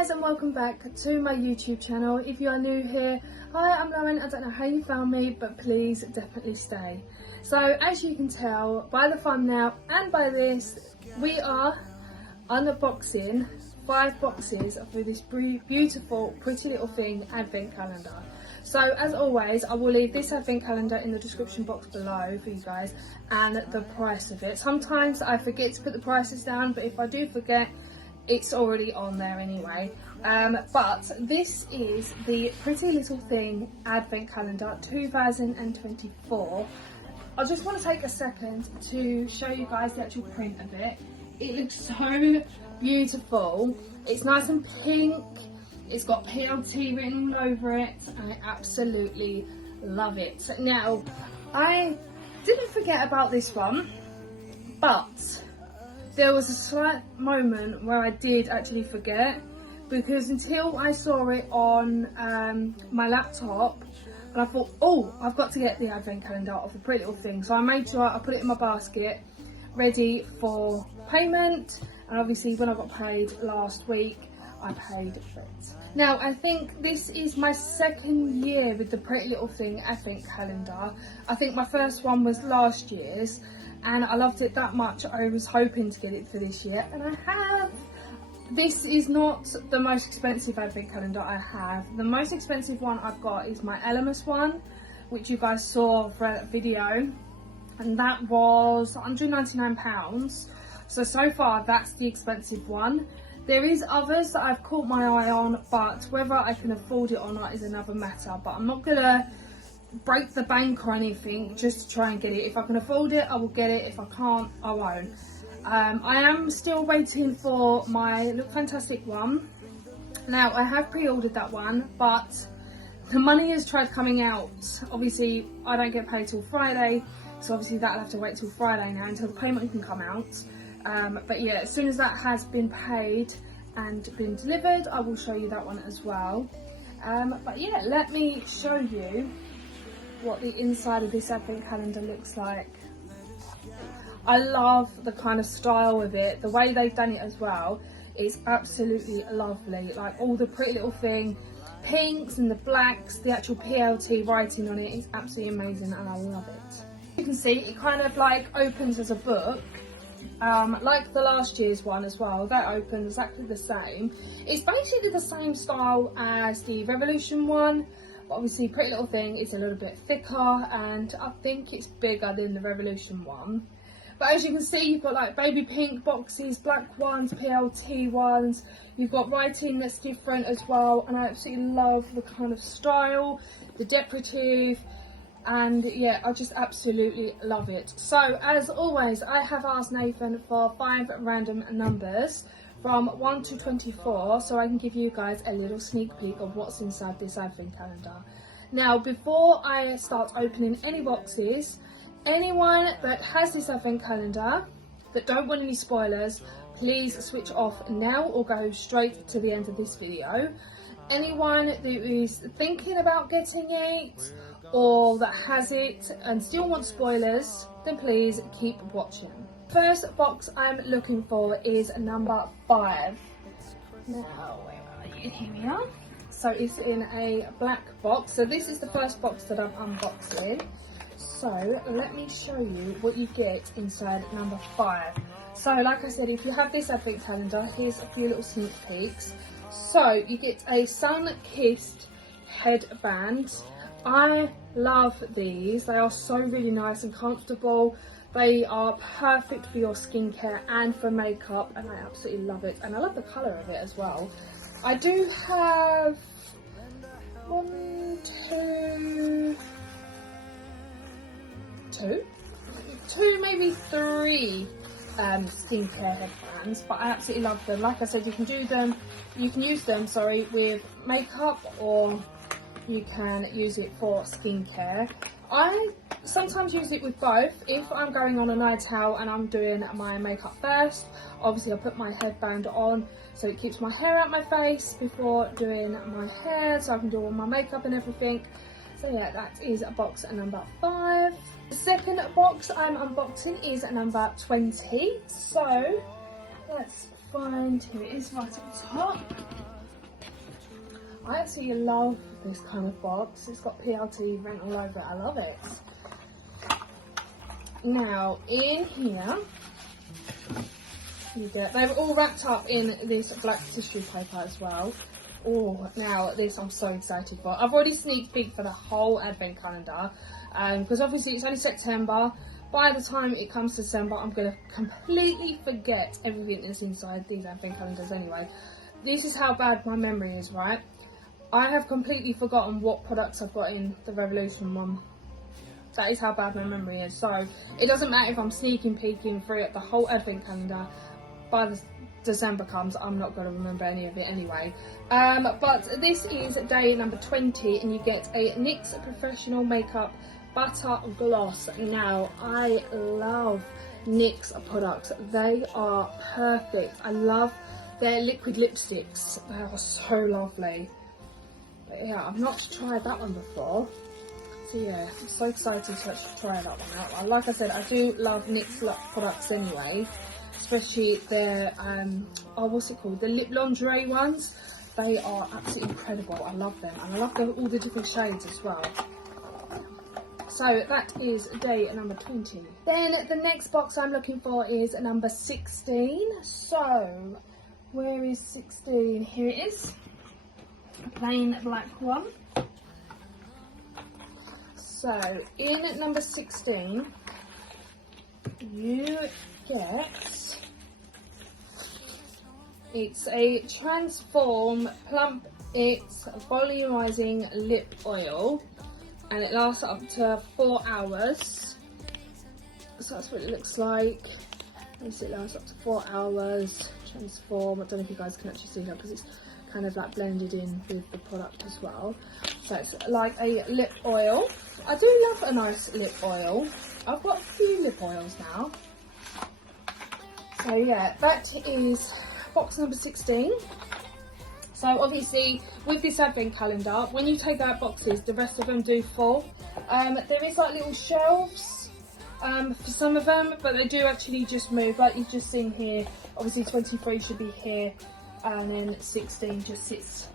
guys, and welcome back to my YouTube channel. If you are new here, hi, I'm Lauren. I don't know how you found me, but please definitely stay. So as you can tell by the thumbnail and by this, we are unboxing 5 boxes of this beautiful Pretty Little Thing advent calendar. So as always, I will leave this advent calendar in the description box below for you guys and the price of it. Sometimes I forget to put the prices down, but if I do forget, it's already on there anyway. But this is the Pretty Little Thing Advent Calendar 2024. I just want to take a second to show you guys the actual print of it. It looks so beautiful. It's nice and pink. It's got PLT written all over it, and I absolutely love it. Now, I didn't forget about this one, but there was a slight moment where I did actually forget, because until I saw it on my laptop, and I thought, oh, I've got to get the advent calendar of the Pretty Little Thing. So I made sure I put it in my basket, ready for payment. And obviously when I got paid last week, I paid for it. Now, I think this is my second year with the Pretty Little Thing advent calendar. I think my first one was last year's, and I loved it that much I was hoping to get it for this year, and I have. This is not the most expensive advent calendar I have. The most expensive one I've got is my Elemis one, which you guys saw for that video, and that was £199. So far that's the expensive one. There is others that I've caught my eye on, but whether I can afford it or not is another matter. But I'm not gonna break the bank or anything just to try and get it. If I can afford it, I will get it. If I can't, I won't. I am still waiting for my Look Fantastic one. Now, I have pre-ordered that one, but the money has tried coming out. Obviously, I don't get paid till Friday, so obviously that'll have to wait till Friday now until the payment can come out. But yeah, as soon as that has been paid and been delivered, I will show you that one as well. But yeah, let me show you what the inside of this advent calendar looks like. I love the kind of style of it, the way they've done it as well. It's absolutely lovely. Like all the Pretty Little Thing pinks and the blacks, the actual PLT writing on it is absolutely amazing, and I love it. You can see it kind of like opens as a book, like the last year's one as well. That opens exactly the same. It's basically the same style as the Revolution one. Obviously Pretty Little Thing is a little bit thicker, and I think it's bigger than the Revolution one. But as you can see, you've got like baby pink boxes, black ones, PLT ones. You've got writing that's different as well, and I absolutely love the kind of style, the decorative, and yeah, I just absolutely love it. So as always, I have asked Nathan for 5 random numbers from 1 to 24, so I can give you guys a little sneak peek of what's inside this advent calendar. Now, before I start opening any boxes, anyone that has this advent calendar that don't want any spoilers, please switch off now or go straight to the end of this video. Anyone that is thinking about getting it or that has it and still wants spoilers, then please keep watching. First box I'm looking for is number 5. Now, where are you? Here we are. So it's in a black box. So this is the first box that I'm unboxing. So let me show you what you get inside number 5. So like I said, if you have this advent calendar, here's a few little sneak peeks. So you get a sun-kissed headband. I love these. They are so really nice and comfortable. They are perfect for your skincare and for makeup, and I absolutely love it. And I love the colour of it as well. I do have 2, maybe 3 skincare headbands, but I absolutely love them. Like I said, you can use them with makeup, or you can use it for skincare. I sometimes use it with both. If I'm going on a night out and I'm doing my makeup first, obviously I put my headband on so it keeps my hair out my face before doing my hair, so I can do all my makeup and everything. So yeah, that is box number 5. The second box I'm unboxing is number 20. So let's find who it is right at the top. I actually love this kind of box. It's got PLT written all over it. I love it. Now, in here, they were all wrapped up in this black tissue paper as well. Oh, now this I'm so excited for. I've already sneak peeked for the whole advent calendar, because obviously it's only September. By the time it comes to December, I'm going to completely forget everything that's inside these advent calendars anyway. This is how bad my memory is, right? I have completely forgotten what products I've got in the Revolution one. That is how bad my memory is. So it doesn't matter if I'm sneaking peeking through it, the whole advent calendar. By the December comes, I'm not going to remember any of it anyway. But this is day number 20, and you get a NYX Professional Makeup Butter Gloss. Now, I love NYX products. They are perfect. I love their liquid lipsticks. They are so lovely. But yeah, I've not tried that one before. So yeah, I'm so excited to actually try that one out. Like I said, I do love NYX products anyway. Especially their, what's it called? The lip lingerie ones. They are absolutely incredible. I love them. And I love all the different shades as well. So that is day number 20. Then the next box I'm looking for is number 16. So where is 16? Here it is. A plain black one. So in number 16, you get, it's a Transform Plump It's volumizing lip oil, and it lasts up to 4 hours. So that's what it looks like. It lasts up to 4 hours. Transform. I don't know if you guys can actually see that because it's kind of like blended in with the product as well. So it's like a lip oil. I do love a nice lip oil. I've got a few lip oils now. So yeah, that is box number 16. So obviously with this advent calendar, when you take out boxes, the rest of them do fall. There is like little shelves for some of them, but they do actually just move, like you've just seen here. Obviously 23 should be here, and then 16 just sits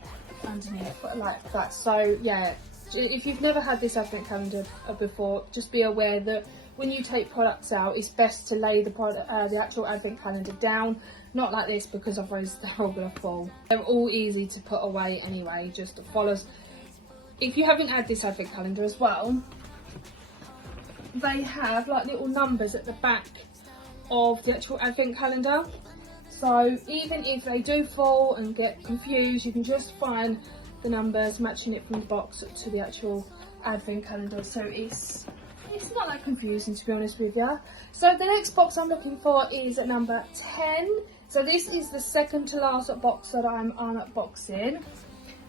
underneath like that. So yeah, if you've never had this advent calendar before, just be aware that when you take products out, it's best to lay the actual advent calendar down, not like this, because otherwise they're all going to fall. They're all easy to put away anyway, just follows. If you haven't had this advent calendar as well, they have like little numbers at the back of the actual advent calendar. So even if they do fall and get confused, you can just find the numbers matching it from the box to the actual advent calendar. So it's not that confusing, to be honest with you. So the next box I'm looking for is at number 10. So this is the second to last box that I'm unboxing.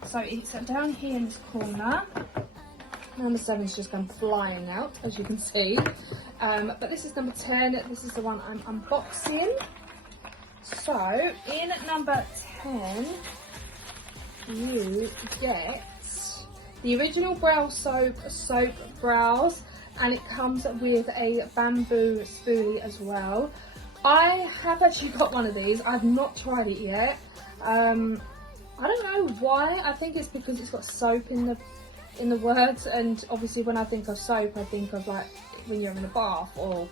So it's down here in this corner. Number 7 is just gone flying out, as you can see. But this is number 10. This is the one I'm unboxing. So in number 10, you get the original Brow Soap Brows, and it comes with a bamboo spoolie as well. I have actually got one of these. I've not tried it yet. I don't know why. I think it's because it's got soap in the words, and obviously when I think of soap, I think of like when you're in a bath or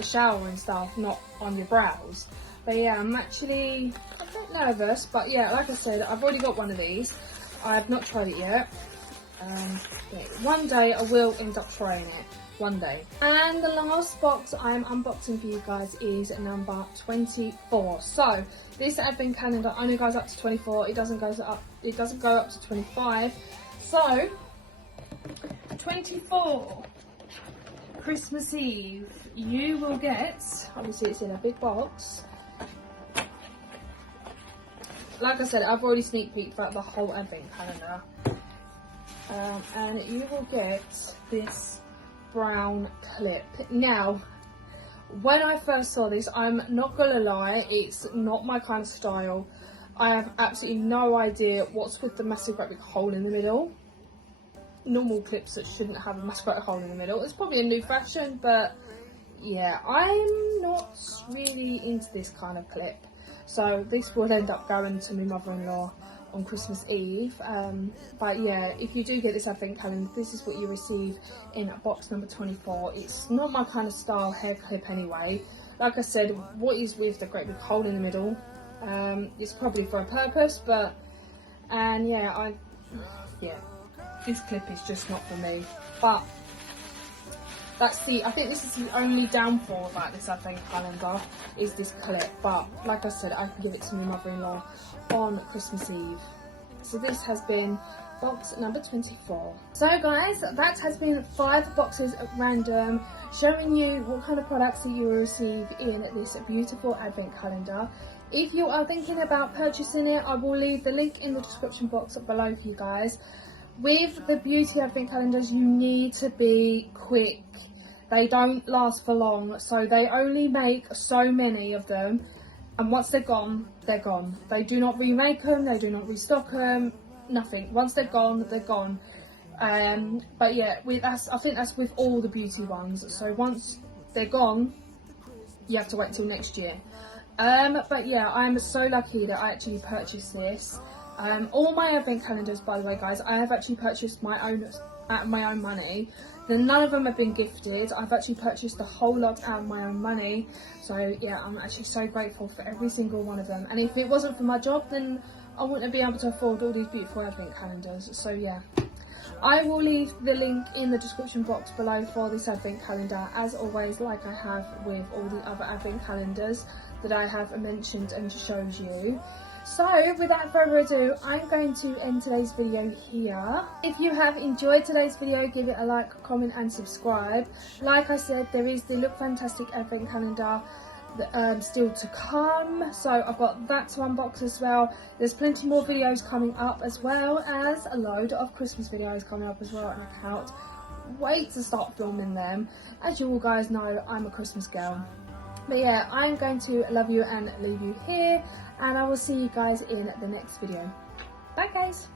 a shower and stuff, not on your brows. But yeah, I'm actually a bit nervous, but yeah, like I said, I've already got one of these. I have not tried it yet. One day I will end up trying it. One day. And the last box I'm unboxing for you guys is number 24. So this advent calendar only goes up to 24. It doesn't go up to 25. So 24 Christmas Eve, you will get, obviously it's in a big box. Like I said, I've already sneak peeked throughout the whole advent calendar. And you will get this brown clip. Now, when I first saw this, I'm not gonna lie, it's not my kind of style. I have absolutely no idea what's with the massive great big hole in the middle. Normal clips that shouldn't have a massive great hole in the middle. It's probably a new fashion, but yeah, I'm not really into this kind of clip. So this will end up going to my mother-in-law on Christmas Eve. But yeah, if you do get this advent calendar, this is what you receive in box number 24. It's not my kind of style hair clip anyway. Like I said, what is with the great big hole in the middle? It's probably for a purpose, but yeah, this clip is just not for me. But I think this is the only downfall about this advent calendar, is this clip. But like I said, I can give it to my mother-in-law on Christmas Eve. So this has been box number 24. So guys, that has been 5 boxes at random, showing you what kind of products that you will receive in this beautiful advent calendar. If you are thinking about purchasing it, I will leave the link in the description box below for you guys. With the beauty advent calendars, you need to be quick. They don't last for long, so they only make so many of them, and once they're gone, they're gone. They do not remake them, they do not restock them, nothing. Once they're gone, they're gone. But yeah, I think that's with all the beauty ones. So once they're gone, you have to wait until next year. But yeah, I'm so lucky that I actually purchased this. All my advent calendars, by the way guys, I have actually purchased my own out of my own money. Then none of them have been gifted. I've actually purchased the whole lot out of my own money. So yeah, I'm actually so grateful for every single one of them. And if it wasn't for my job, then I wouldn't be able to afford all these beautiful advent calendars. So yeah, I will leave the link in the description box below for this advent calendar, as always, like I have with all the other advent calendars that I have mentioned and showed you. So without further ado, I'm going to end today's video here. If you have enjoyed today's video, give it a like, comment and subscribe. Like I said, there is the Look Fantastic advent calendar still to come, so I've got that to unbox as well. There's plenty more videos coming up, as well as a load of Christmas videos coming up as well, and I can't wait to start filming them. As you all guys know, I'm a Christmas girl. But yeah, I'm going to love you and leave you here, and I will see you guys in the next video. Bye guys!